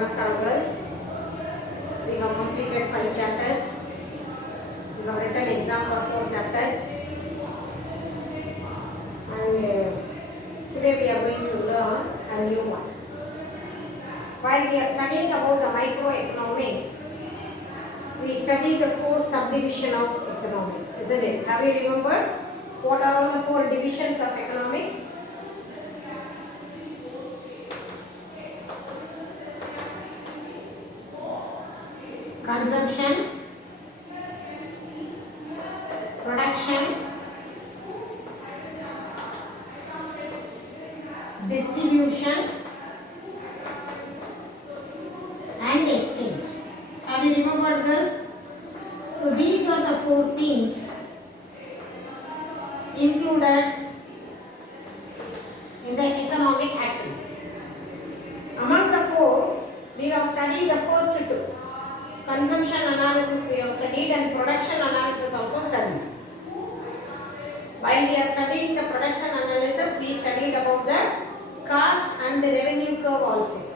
Namaskar girls. We have completed 5 chapters. We have written exam for 4 chapters. And today we are going to learn a new one. While we are studying about the microeconomics, we study the 4 subdivision of economics, isn't it? Have you remembered what are all the 4 divisions of economics? Consumption, production, distribution, and exchange. Have you remembered girls? So these are the 4 things included in the economic activities. Among the 4, we have studied the first 2. Consumption analysis we have studied and production analysis also studied. While we are studying the production analysis, we studied about the cost and the revenue curve also.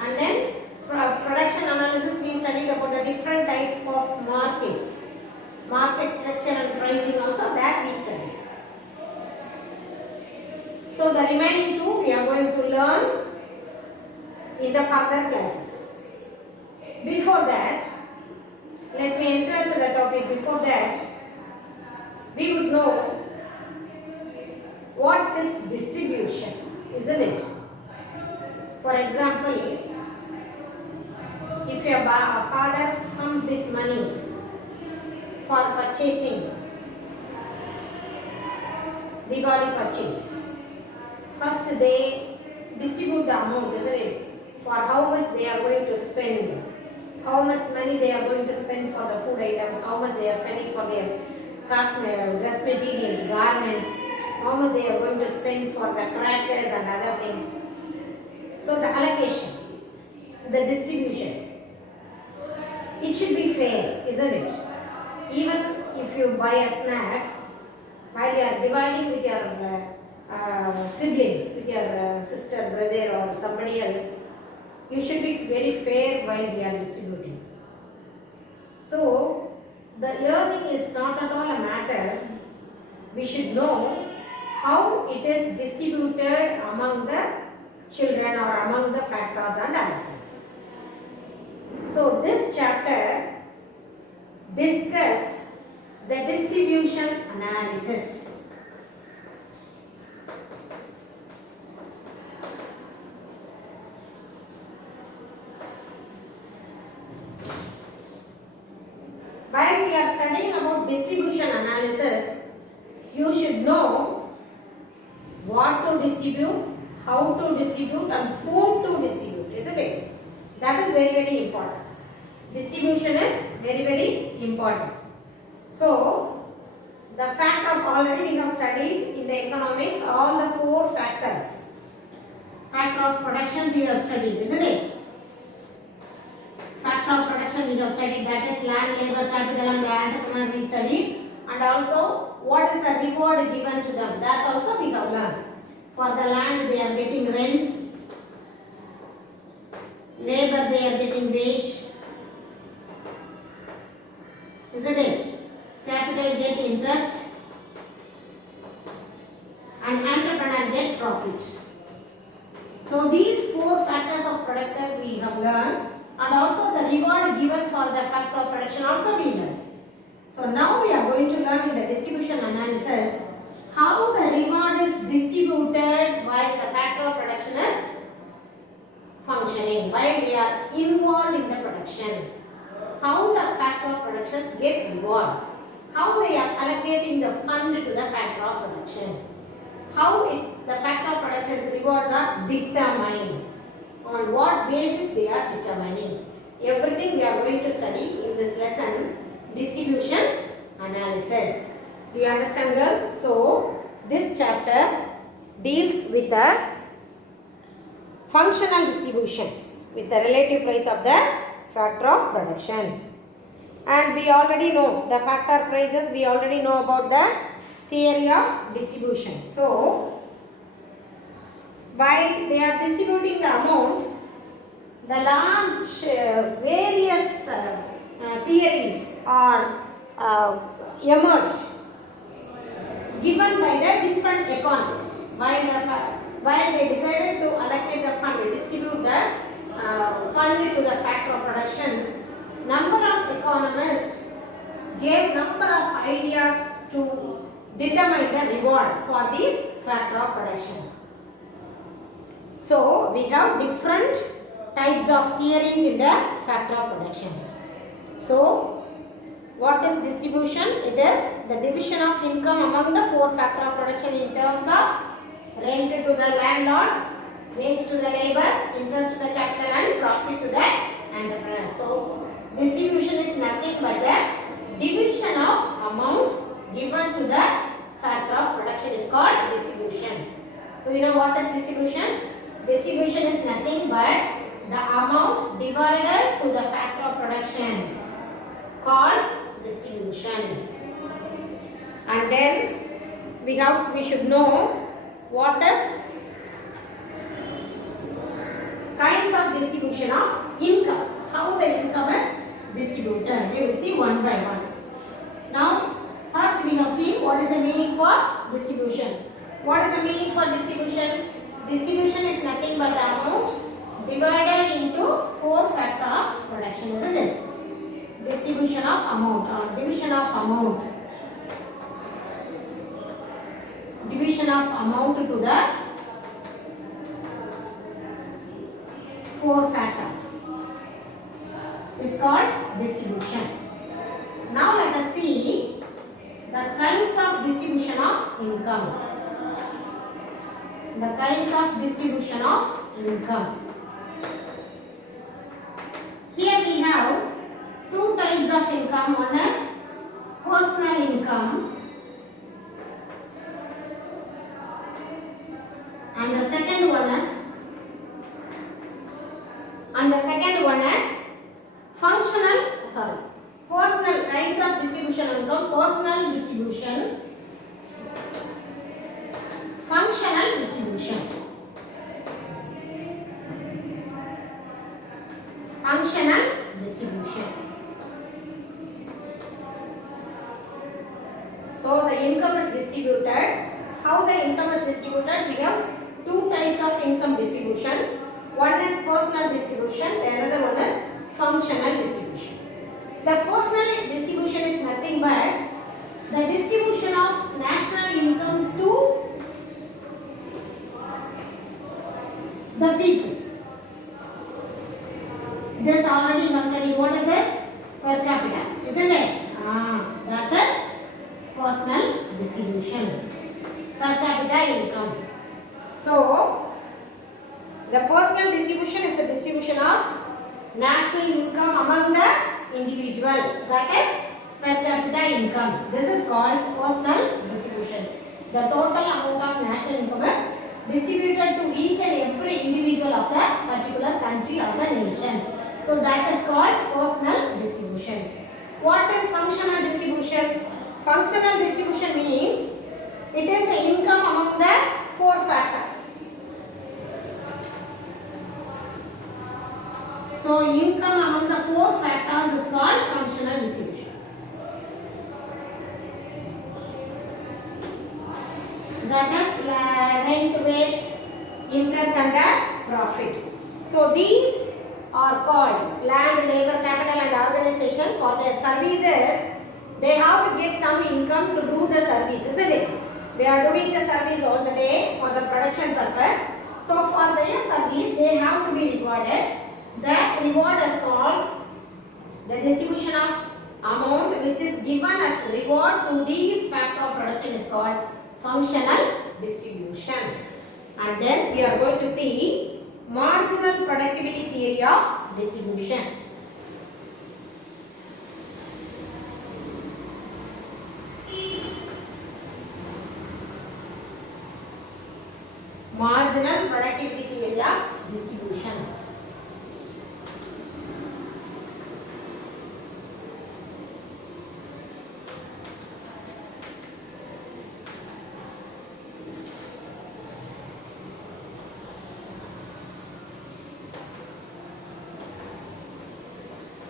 And then production analysis we studied about the different type of markets. Market structure and pricing also that we studied. So the remaining 2 we are going to learn in the further classes. Before that, let me enter into the topic. Before that, we would know what is distribution, isn't it? For example, if your father comes with money for purchasing Diwali purchase, first they distribute the amount, isn't it? For how much they are going to spend. How much money they are going to spend for the food items, how much they are spending for their dress materials, garments, how much they are going to spend for the crackers and other things. So the allocation, the distribution, it should be fair, isn't it? Even if you buy a snack, while you are dividing with your siblings, with your sister, brother or somebody else, you should be very fair while we are distributing. So, the earning is not at all a matter. We should know how it is distributed among the children or among the factors and other things. So, this chapter discusses the distribution analysis. While we are studying about distribution analysis, you should know what to distribute, how to distribute and whom to distribute, isn't it? That is very, very important. Distribution is very, very important. So, the fact of already we have studied in the economics all the 4 factors. Factor of productions we have studied, isn't it? Factor of production we have studied, that is land, labor, capital and the entrepreneur we studied, and also what is the reward given to them, that also we have learned. For the land they are getting rent, labor they are getting wage, isn't it? Capital get interest and entrepreneur get profit. So these 4 factors of production we have learned. And also the reward given for the factor of production also we learn. So now we are going to learn in the distribution analysis how the reward is distributed while the factor of production is functioning, while they are involved in the production. How the factor of production get reward. How they are allocating the fund to the factor of productions. How the factor of production's rewards are determined. On what basis they are determining. Everything we are going to study in this lesson, distribution analysis. Do you understand girls? So, this chapter deals with the functional distributions, with the relative price of the factor of productions. And we already know the factor prices, we already know about the theory of distribution. So, while they are distributing the amount, the large various theories are emerged given by the different economists. While they decided to allocate the fund, distribute the fund to the factor of productions, number of economists gave number of ideas to determine the reward for these factor of productions. So we have different types of theories in the factor of productions. So what is distribution? It is the division of income among the four factor of production in terms of rent to the landlords, wage to the laborers, interest to the capital and profit to the entrepreneur. So distribution is nothing but the division of amount given to the factor of production is called distribution. Do you know what is distribution? Distribution is nothing but the amount divided to the factor of productions called distribution. And then we should know what is kinds of distribution of income. How the income is distributed. We will see one by one. Now, first we have seen what is the meaning for distribution. What is the meaning for distribution? Distribution is nothing but the amount divided into four factor of production, isn't it? Distribution of amount or division of amount. Division of amount to the four factors is called distribution. Now let us see the kinds of distribution of income. The kinds of distribution of income. Here we have two types of income. One is personal income and the second one is personal kinds of distribution of income. Personal distribution, functional distribution. Functional distribution. So the income is distributed. How the income is distributed? We have two types of income distribution. One is personal distribution, the other one is functional distribution. The personal distribution is nothing but the distribution of national income to the people. This already you have studied. What is this? Per capita, isn't it? That is personal distribution. Per capita income. So, the personal distribution is the distribution of national income among the individual. That is per capita income. This is called personal distribution. The total amount of national income is distributed to each and every individual of the particular country or the nation. So that is called personal distribution. What is functional distribution? Functional distribution means it is the income among the four factors. So income among the four factors is called functional distribution. That is rent, wage, interest and the profit. So these are called land, labor, capital and organization. For their services, they have to get some income to do the service, isn't it? They are doing the service all the day for the production purpose. So for their service, they have to be rewarded. That reward is called the distribution of amount which is given as reward to these factor of production is called functional distribution. And then we are going to see marginal productivity theory of distribution. Marginal productivity theory of distribution.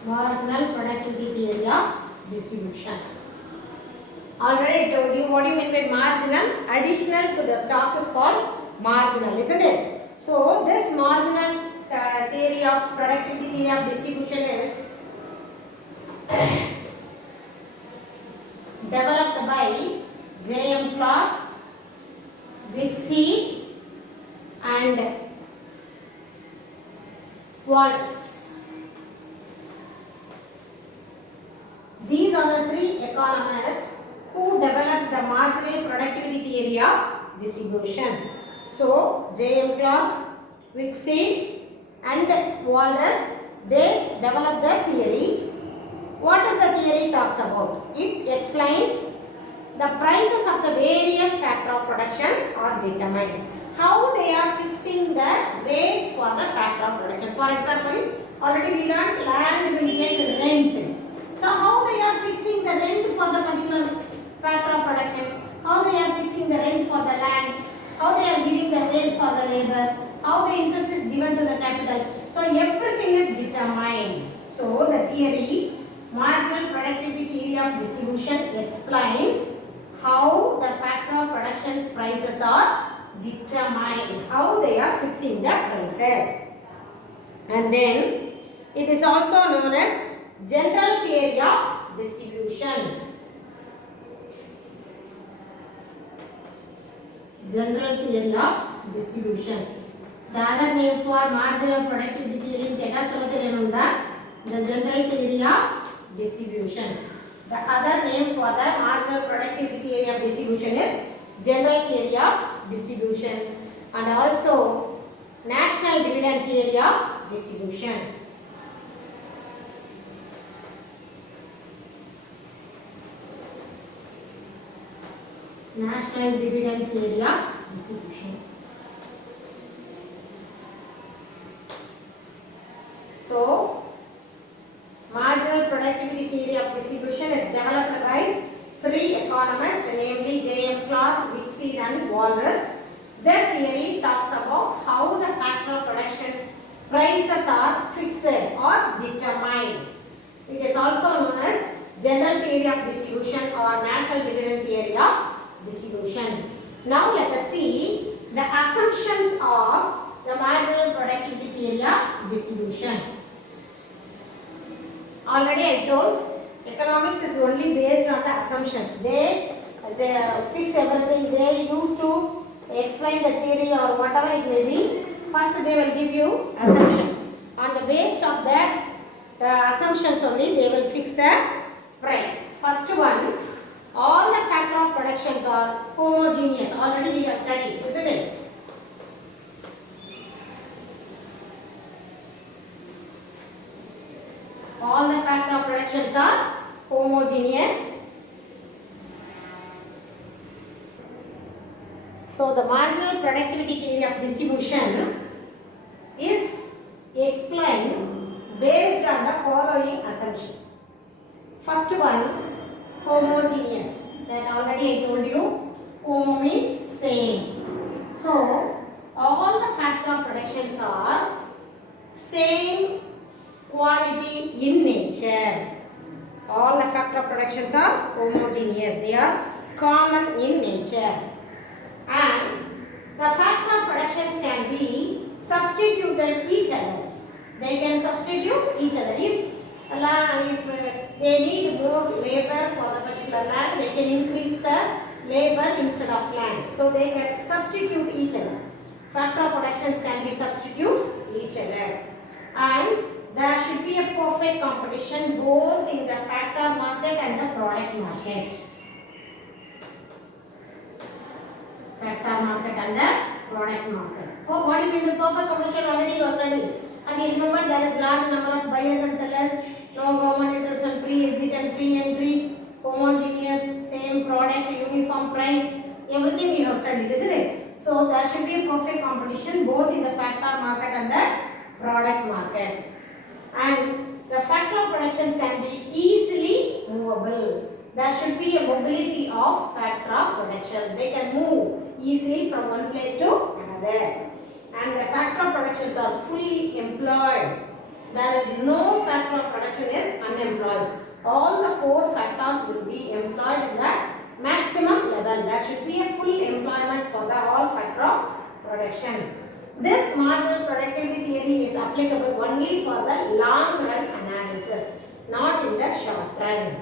Marginal productivity theory of distribution. Already I told you what do you mean by marginal? Additional to the stock is called marginal, isn't it? So this marginal theory of productivity theory of distribution is developed by J.M. Clark, Whitsitt and Wallace. These are the three economists who developed the marginal productivity theory of distribution. So, J.M. Clark, Whitsitt and Wallace, they developed the theory. What does the theory talks about? It explains the prices of the various factor of production are determined. How they are fixing the rate for the factor of production. For example, already we learned land will get rent. So how they are fixing the rent for the particular factor of production? How they are fixing the rent for the land? How they are giving the wage for the labor? How the interest is given to the capital? So everything is determined. So the theory, marginal productivity theory of distribution, explains how the factor of production's prices are determined, how they are fixing the prices. And then it is also known as general theory of distribution. General theory of distribution. The other name for marginal productivity theory is the general theory of distribution. The other name for the marginal productivity theory of distribution is general theory of distribution and also national dividend theory of distribution. National dividend theory of distribution. So, marginal productivity theory of distribution is developed by three economists, namely J.M. Clark, Whitsitt and Wallace. Their theory talks about how the factor of production's prices are fixed or determined. It is also known as general theory of distribution or national dividend theory of distribution. Now let us see the assumptions of the marginal productivity theory of distribution. Already I told economics is only based on the assumptions. They fix everything. They used to explain the theory or whatever it may be. First they will give you assumptions. On the basis of that assumptions only they will fix the price. First one, all the factor of productions are homogeneous. Already we have studied, isn't it? All the factor of productions are homogeneous. So the marginal productivity theory of distribution is explained based on the following assumptions. First one, homogeneous. That already I told you, homo means same. So all the factor of productions are same quality in nature. All the factor of productions are homogeneous. They are common in nature. And the factor of productions can be substituted each other. They can substitute each other. If they need more labor for the particular land, they can increase the labor instead of land. So they can substitute each other. Factor of productions can be substitute each other. And there should be a perfect competition both in the factor market and the product market. Factor market and the product market. Oh, what do you mean the perfect competition? Already you are studying. And you remember there is large number of buyers and sellers, no government intervention, free exit and free entry, homogeneous, same product, uniform price, everything we have studied, isn't it? So there should be a perfect competition both in the factor market and the product market. And the factor of productions can be easily movable. There should be a mobility of factor of production. They can move easily from one place to another. And the factor of productions are fully employed. there is no factor of production is unemployed. All the four factors will be employed in the maximum level. There should be a full employment for the all factor of production. This marginal productivity theory is applicable only for the long run analysis, not in the short run.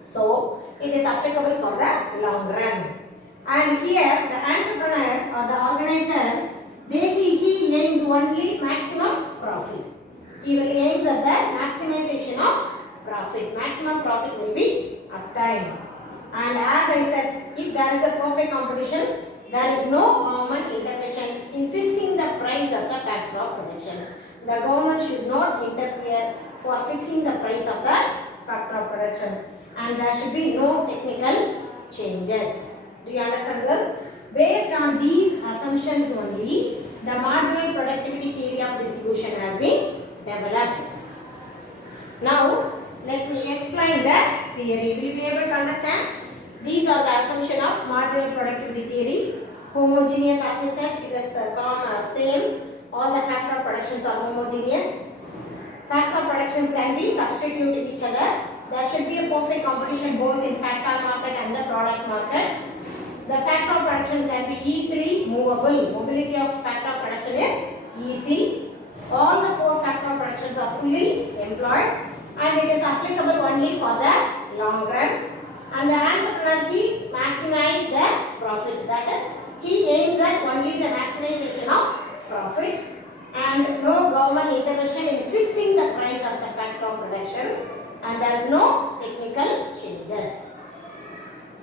So, it is applicable for the long run. And here, the entrepreneur or the organizer, he aims only maximum profit. He will aims at the maximization of profit. Maximum profit will be obtained. And as I said, if there is a perfect competition, there is no government intervention in fixing the price of the factor of production. The government should not interfere for fixing the price of the factor of production. And there should be no technical changes. Do you understand this? Based on these assumptions only, the marginal productivity theory of distribution has been developed. Now, let me explain the theory. Will you be able to understand? These are the assumptions of marginal productivity theory. Homogeneous, as I said, it is same. All the factor of productions are homogeneous. Factor of productions can be substitute each other. There should be a perfect competition both in factor market and the product market. The factor of production can be easily movable. Mobility of factor of production is easy. All the four factor of productions are fully employed and it is applicable only for the long run. And the entrepreneur, he maximize the profit. That is, he aims at only the maximization of profit and no government intervention in fixing the price of the factor of production, and there is no technical changes.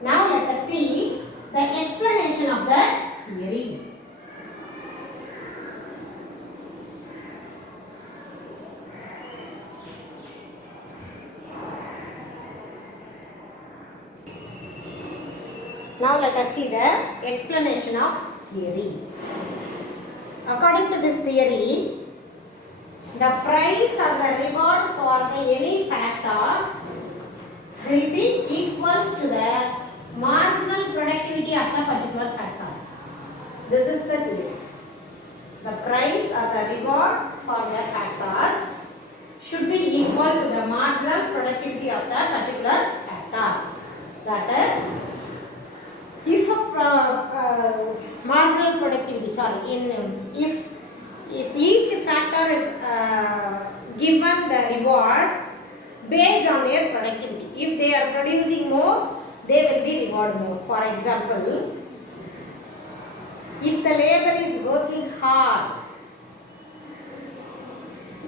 Now let us see the explanation of the theory. Now let us see the explanation of theory. According to this theory, the price or the reward for the any factors will be equal to the marginal productivity of the particular factor. This is the theory. The price or the reward for the factors should be equal to the marginal productivity of the particular factor. That is, if marginal productivity, if each factor is given the reward based on their productivity. If they are producing more, they will be rewarded more. For example, if the labor is working hard,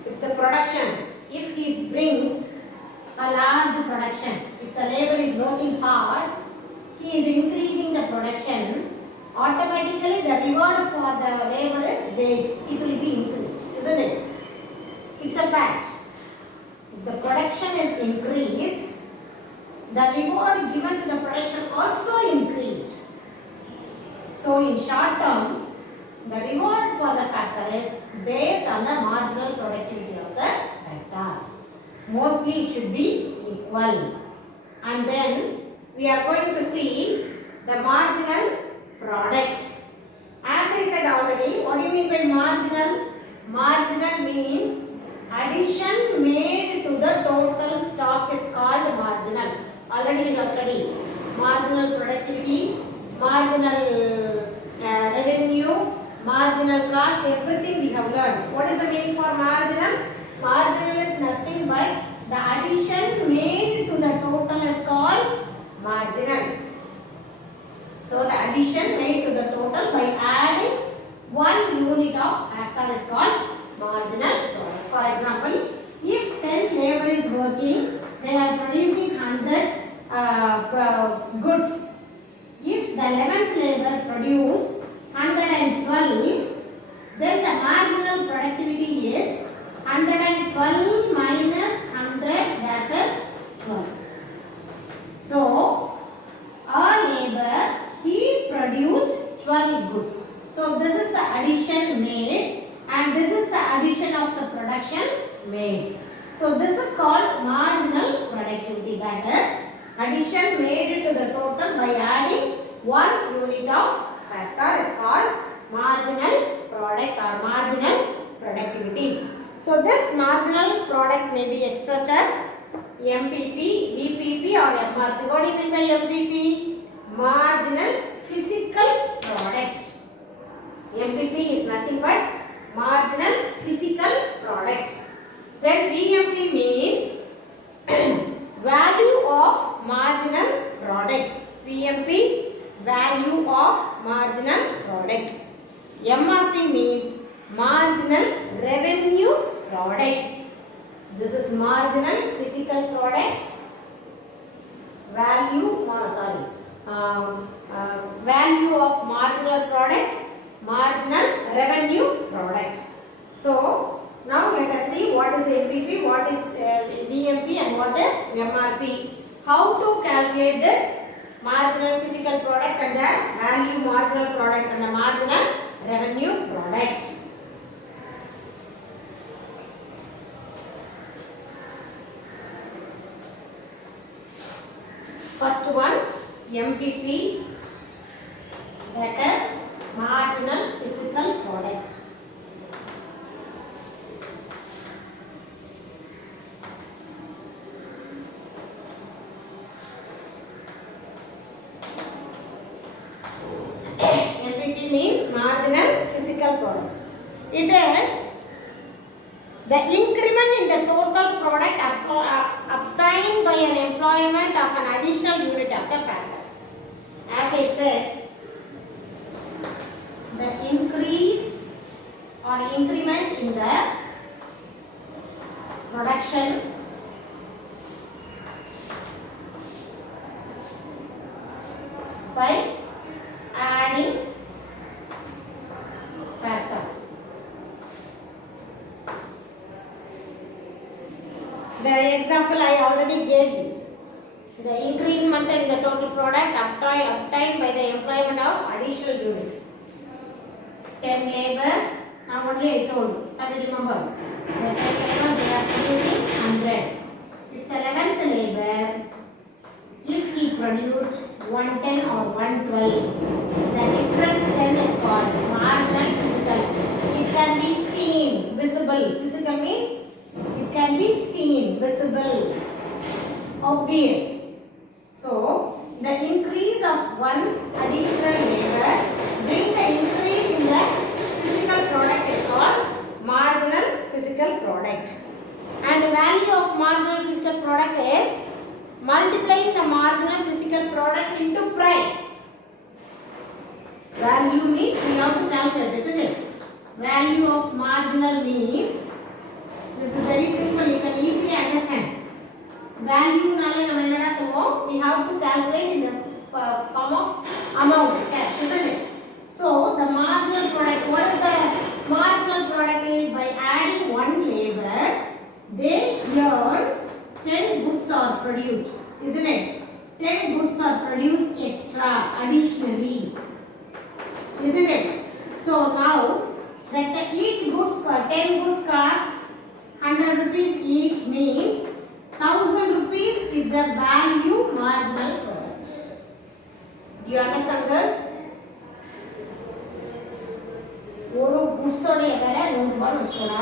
if the production, if he brings a large production, if the labor is working hard, he is increasing the production, automatically the reward for the labor is wage. It will be increased, isn't it? It's a fact. If the production is increased, the reward given to the production also increased. So in short term, the reward for the factor is based on the marginal productivity of the factor. Mostly it should be equal. And then we are going to see the marginal product. As I said already, what do you mean by marginal? Marginal means addition made to the total stock is called marginal. Already we have studied marginal productivity, marginal revenue, marginal cost, everything we have learned. What is the meaning for marginal? Marginal is nothing but the addition made to the total is called marginal. So the addition made to the total by adding 1 unit of factor is called marginal product. For example, if 10 labor is working, they are producing 100 goods. If the 11th labor produce 112, then the marginal productivity is 112 minus 100, that is 12. So, a labor, he produced 12 goods. So, this is the addition made and this is the addition of the production made. So, this is called marginal productivity, that is addition made to the total by adding 1 unit of factor is called marginal product or marginal productivity. So this marginal product may be expressed as MPP, VPP or MRP. What do you mean by MPP? Marginal physical product. MPP is nothing but marginal physical product. Then VMP means value of marginal product. VMP, value of marginal product. MRP means marginal revenue product. This is marginal physical product. Value of marginal product, marginal revenue product. So now let us see what is MPP, what is VMP and what is MRP. How to calculate this marginal physical product and the value marginal product and the marginal revenue product. First one, MPP, that is marginal physical product. MPP means marginal physical product. It is the increment in the total product obtained by an employment of an additional unit of the factor. As I said, the increase or increment in the production by adding factor. The example I already gave you. The increment in the total product obtained by the employment of additional unit. 10 laborers, now only I told you. I will remember. The 10 laborers they are producing 100. If the 11th labor, if he produced 110 or 112, the difference 10 is called marginal physical. It can be seen, visible. Physical means it can be seen, visible, obvious. So, the increase of one additional labor bring the increase in the physical product is called marginal physical product. And the value of marginal physical product is multiplying the marginal physical product into price. Value means we have to calculate, isn't it? Value of marginal means, this is very simple, you can easily understand. Value we have to calculate in the form of amount, cash, isn't it? So the marginal product, what is the marginal product is by adding one labor, they earn 10 goods are produced, isn't it? 10 goods are produced extra, additionally, isn't it? So now that each goods, 10 goods cost 100 rupees each means 1000 rupees is the value marginal product. Do you understand this? ஒரு குட்ஸோட விலை 100 ரூபாய் வச்சுக்கோடா.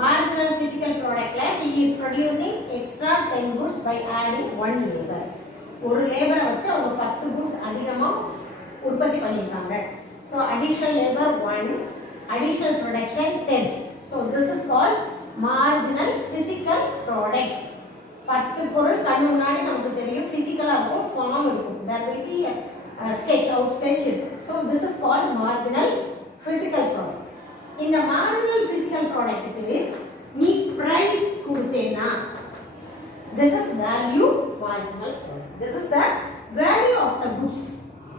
Marginal physical product like he is producing extra 10 goods by adding one labor. ஒரு லேபரை வச்சு அவங்க 10 goods அதிகமா உற்பத்தி பண்ணிருக்காங்க. So additional labor 1, additional production 10. So this is called marginal physical product. 10 பொருள் கண்ணு முன்னாடி நமக்கு தெரியும், பிசிக்கலா இருக்கும், ஃபார்ம் இருக்கும். There will be a sketch, out sketch. So this is called marginal physical product. In the marginal physical product க்கு நீ price கொடுத்தேனா, this is value marginal product. This is the value of the goods.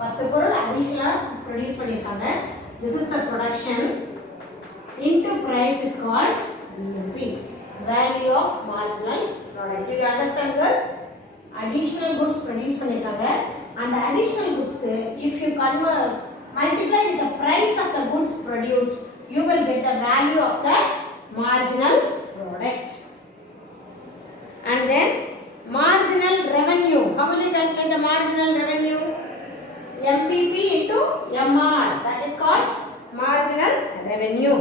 10 பொருள் additional produce பண்ணிருக்காங்க. This is the production into price is called VMP, value of marginal product. Do you understand girls? Additional goods produce பண்ணிருக்காங்க. And the additional goods, if you convert, multiply with the price of the goods produced, you will get the value of the marginal product. And then marginal revenue. How will you calculate the marginal revenue? MPP into MR. That is called marginal revenue.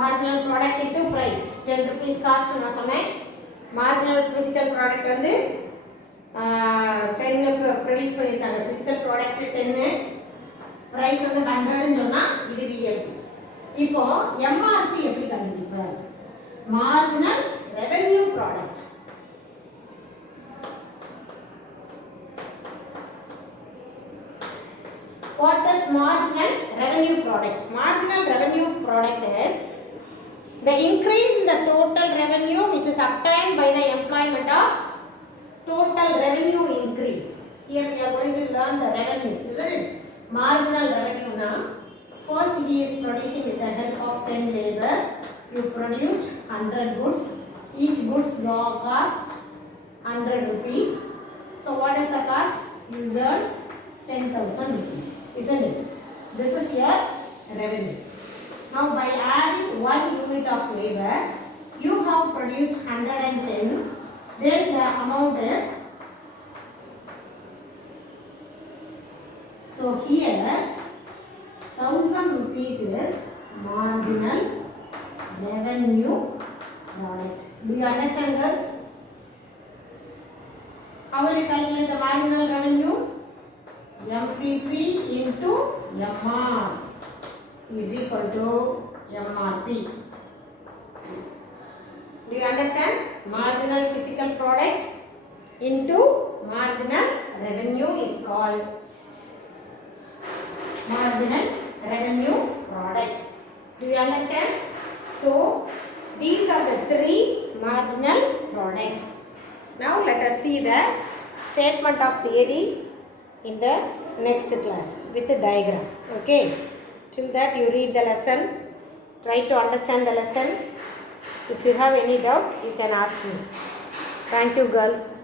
marginal product into price. 10 rupees cost நான் சொன்னேன். Marginal physical product வந்து 10 produce பண்ணிருக்காங்க. physical product 10, price வந்து 100 ன்னு சொன்னா இது VMP. இப்போ MRP எப்படி கண்டுபிடிப்ப? Marginal revenue product. What is marginal revenue product? Marginal revenue product is the increase in the total revenue which is obtained by the employment of total revenue increase. Here we are going to learn the revenue, isn't it? Marginal revenue now. First he is producing with the help of 10 laborers. You produced 100 goods. Each goods cost 100 rupees. So what is the cost? You earn 10,000 rupees. Isn't it? This is your revenue. Now by adding 1 unit of labor, you have produced 110. Then the amount is, so here 1000 rupees is marginal revenue product. Do you understand this? How will you calculate the marginal revenue? MPP into MR is equal to MRP. Do you understand? Marginal physical product into marginal revenue is called marginal revenue product. Do you understand? So these are the 3 marginal product. Now let us see the statement of theory in the next class with the diagram. Okay, till that you read the lesson, try to understand the lesson. If you have any doubt you can ask me. Thank you girls.